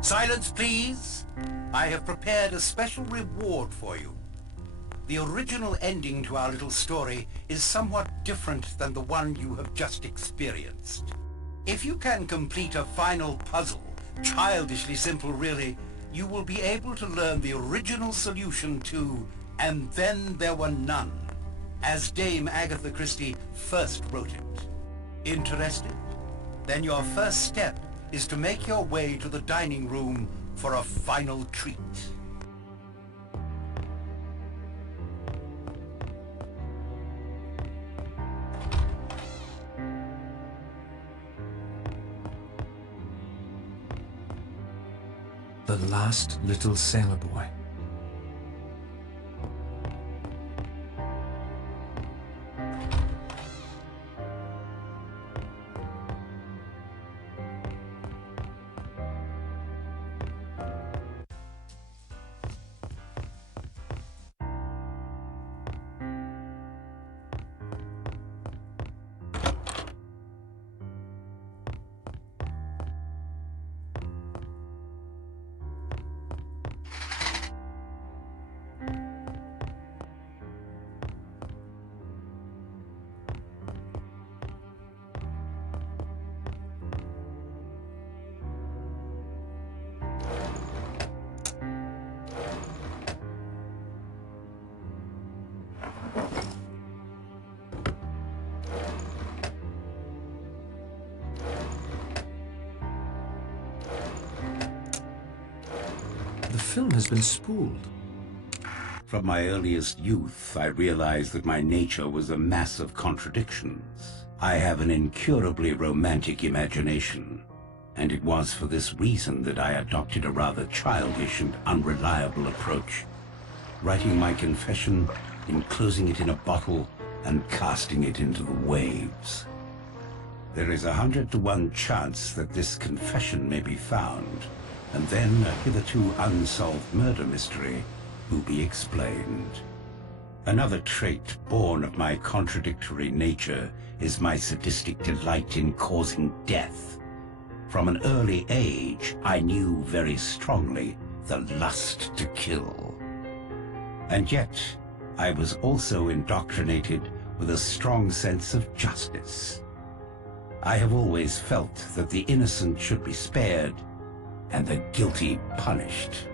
Silence, please. I have prepared a special reward for you. The original ending to our little story is somewhat different than the one you have just experienced. If you can complete a final puzzle, childishly simple really, you will be able to learn the original solution to "And Then There Were None," as Dame Agatha Christie first wrote it. Interested? Then your first step is to make your way to the dining room for a final treat. The last little sailor boy. The film has been spooled. From my earliest youth, I realized that my nature was a mass of contradictions. I have an incurably romantic imagination, and it was for this reason that I adopted a rather childish and unreliable approach, writing my confession, enclosing it in a bottle, and casting it into the waves. There is 100 to 1 chance that this confession may be found, and then a hitherto unsolved murder mystery will be explained. Another trait born of my contradictory nature is my sadistic delight in causing death. From an early age, I knew very strongly the lust to kill. And yet, I was also indoctrinated with a strong sense of justice. I have always felt that the innocent should be spared and the guilty punished.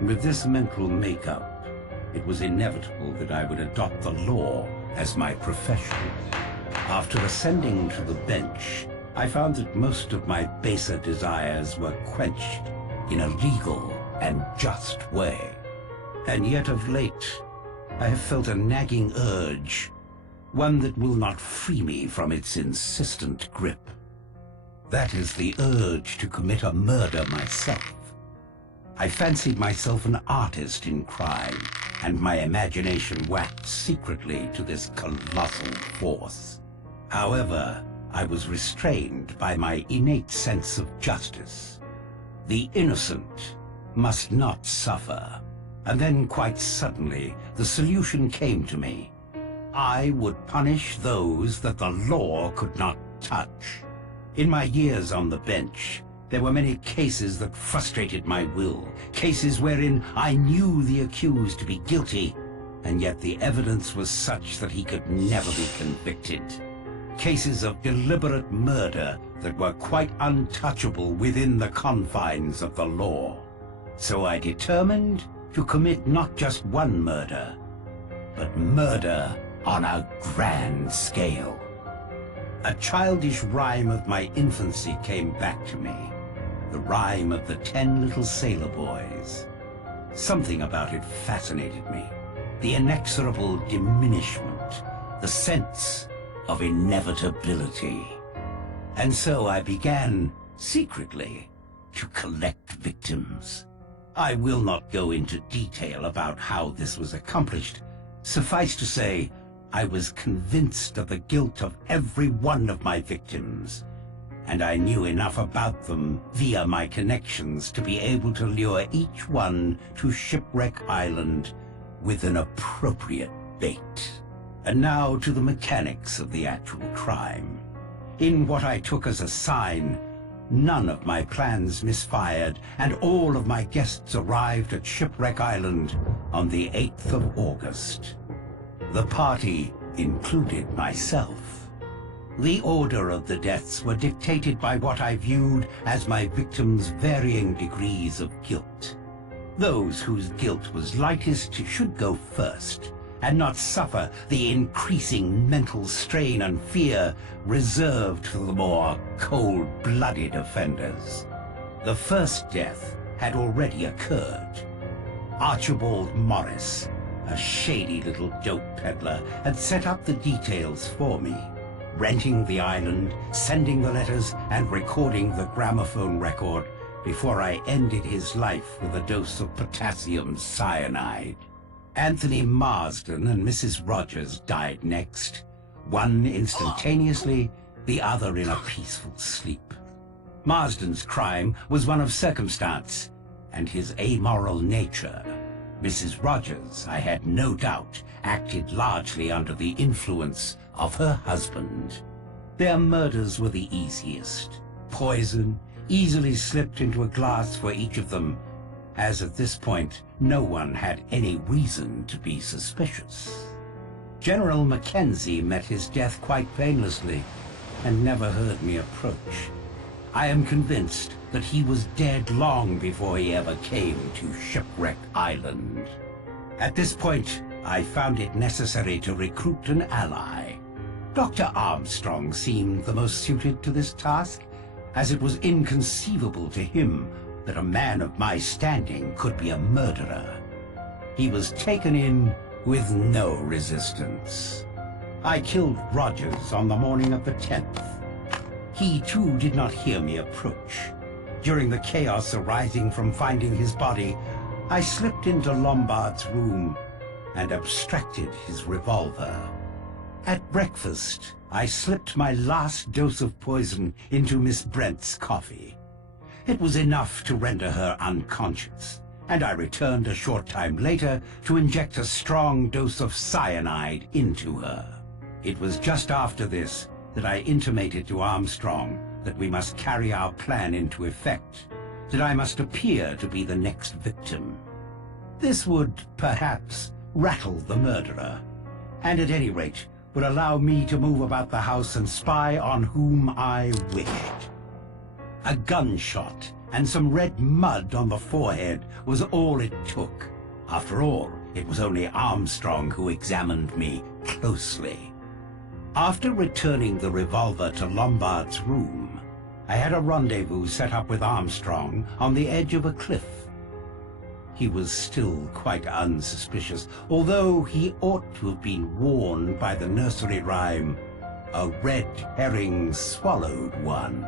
With this mental makeup, it was inevitable that I would adopt the law as my profession. After ascending to the bench, I found that most of my baser desires were quenched in a legal and just way. And yet of late, I have felt a nagging urge, one that will not free me from its insistent grip. That is the urge to commit a murder myself. I fancied myself an artist in crime, and my imagination waxed secretly to this colossal force. However, I was restrained by my innate sense of justice. The innocent must not suffer. And then quite suddenly, the solution came to me. I would punish those that the law could not touch. In my years on the bench, there were many cases that frustrated my will, cases wherein I knew the accused to be guilty, and yet the evidence was such that he could never be convicted. Cases of deliberate murder that were quite untouchable within the confines of the law. So I determined to commit not just one murder, but murder on a grand scale. A childish rhyme of my infancy came back to me, the rhyme of the 10 little sailor boys. Something about it fascinated me, the inexorable diminishment, the sense of inevitability. And so I began, secretly, to collect victims. I will not go into detail about how this was accomplished. Suffice to say, I was convinced of the guilt of every one of my victims, and I knew enough about them via my connections to be able to lure each one to Shipwreck Island with an appropriate bait. And now to the mechanics of the actual crime. In what I took as a sign, none of my plans misfired, and all of my guests arrived at Shipwreck Island on the 8th of August. The party included myself. The order of the deaths were dictated by what I viewed as my victims' varying degrees of guilt. Those whose guilt was lightest should go first, and not suffer the increasing mental strain and fear reserved for the more cold-blooded offenders. The first death had already occurred. Archibald Morris, a shady little dope peddler, had set up the details for me, renting the island, sending the letters, and recording the gramophone record before I ended his life with a dose of potassium cyanide. Anthony Marsden and Mrs. Rogers died next, one instantaneously, the other in a peaceful sleep. Marsden's crime was one of circumstance and his amoral nature. Mrs. Rogers, I had no doubt, acted largely under the influence of her husband. Their murders were the easiest. Poison easily slipped into a glass for each of them, as at this point no one had any reason to be suspicious. General Mackenzie met his death quite painlessly and never heard me approach. I am convinced that he was dead long before he ever came to Shipwreck Island. At this point, I found it necessary to recruit an ally. Dr. Armstrong seemed the most suited to this task, as it was inconceivable to him that a man of my standing could be a murderer. He was taken in with no resistance. I killed Rogers on the morning of the 10th. He too did not hear me approach. During the chaos arising from finding his body, I slipped into Lombard's room and abstracted his revolver. At breakfast, I slipped my last dose of poison into Miss Brent's coffee. It was enough to render her unconscious, and I returned a short time later to inject a strong dose of cyanide into her. It was just after this that I intimated to Armstrong that we must carry our plan into effect, that I must appear to be the next victim. This would, perhaps, rattle the murderer, and at any rate would allow me to move about the house and spy on whom I wished. A gunshot and some red mud on the forehead was all it took. After all, it was only Armstrong who examined me closely. After returning the revolver to Lombard's room, I had a rendezvous set up with Armstrong on the edge of a cliff. He was still quite unsuspicious, although he ought to have been warned by the nursery rhyme, "A red herring swallowed one."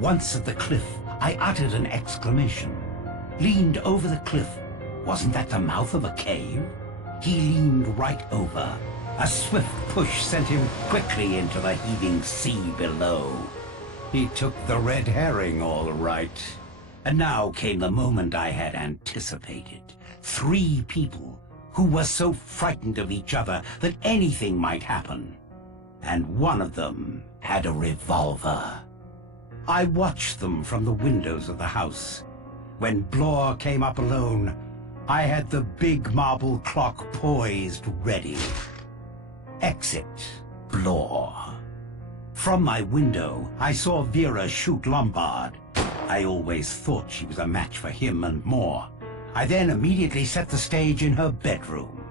Once at the cliff, I uttered an exclamation, leaned over the cliff. Wasn't that the mouth of a cave? He leaned right over. A swift push sent him quickly into the heaving sea below. He took the red herring all right. And now came the moment I had anticipated. 3 people who were so frightened of each other that anything might happen. And one of them had a revolver. I watched them from the windows of the house. When Blore came up alone, I had the big marble clock poised ready. Exit, Blore. From my window, I saw Vera shoot Lombard. I always thought she was a match for him and more. I then immediately set the stage in her bedroom.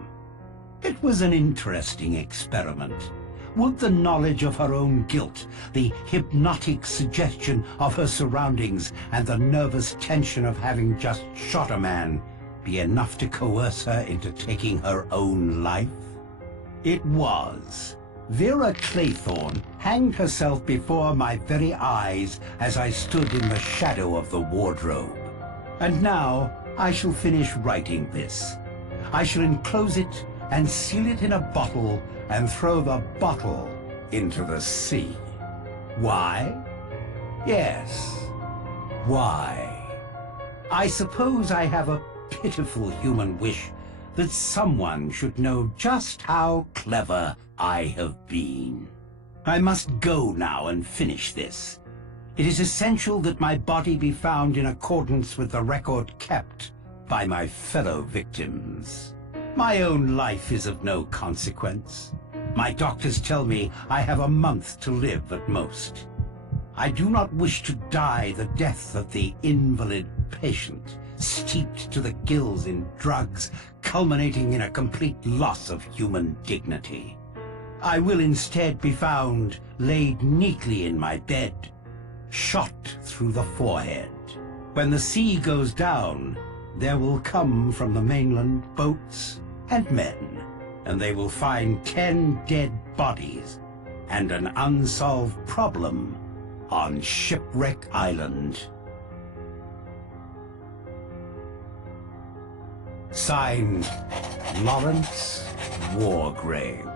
It was an interesting experiment. Would the knowledge of her own guilt, the hypnotic suggestion of her surroundings, and the nervous tension of having just shot a man be enough to coerce her into taking her own life? It was. Vera Claythorne hanged herself before my very eyes as I stood in the shadow of the wardrobe. And now I shall finish writing this. I shall enclose it and seal it in a bottle and throw the bottle into the sea. Why? Yes. Why? I suppose I have a pitiful human wish that someone should know just how clever I have been. I must go now and finish this. It is essential that my body be found in accordance with the record kept by my fellow victims. My own life is of no consequence. My doctors tell me I have a month to live at most. I do not wish to die the death of the invalid patient, steeped to the gills in drugs, culminating in a complete loss of human dignity. I will instead be found laid neatly in my bed, shot through the forehead. When the sea goes down, there will come from the mainland boats and men, and they will find 10 dead bodies and an unsolved problem on Shipwreck Island. Signed, Lawrence Wargrave.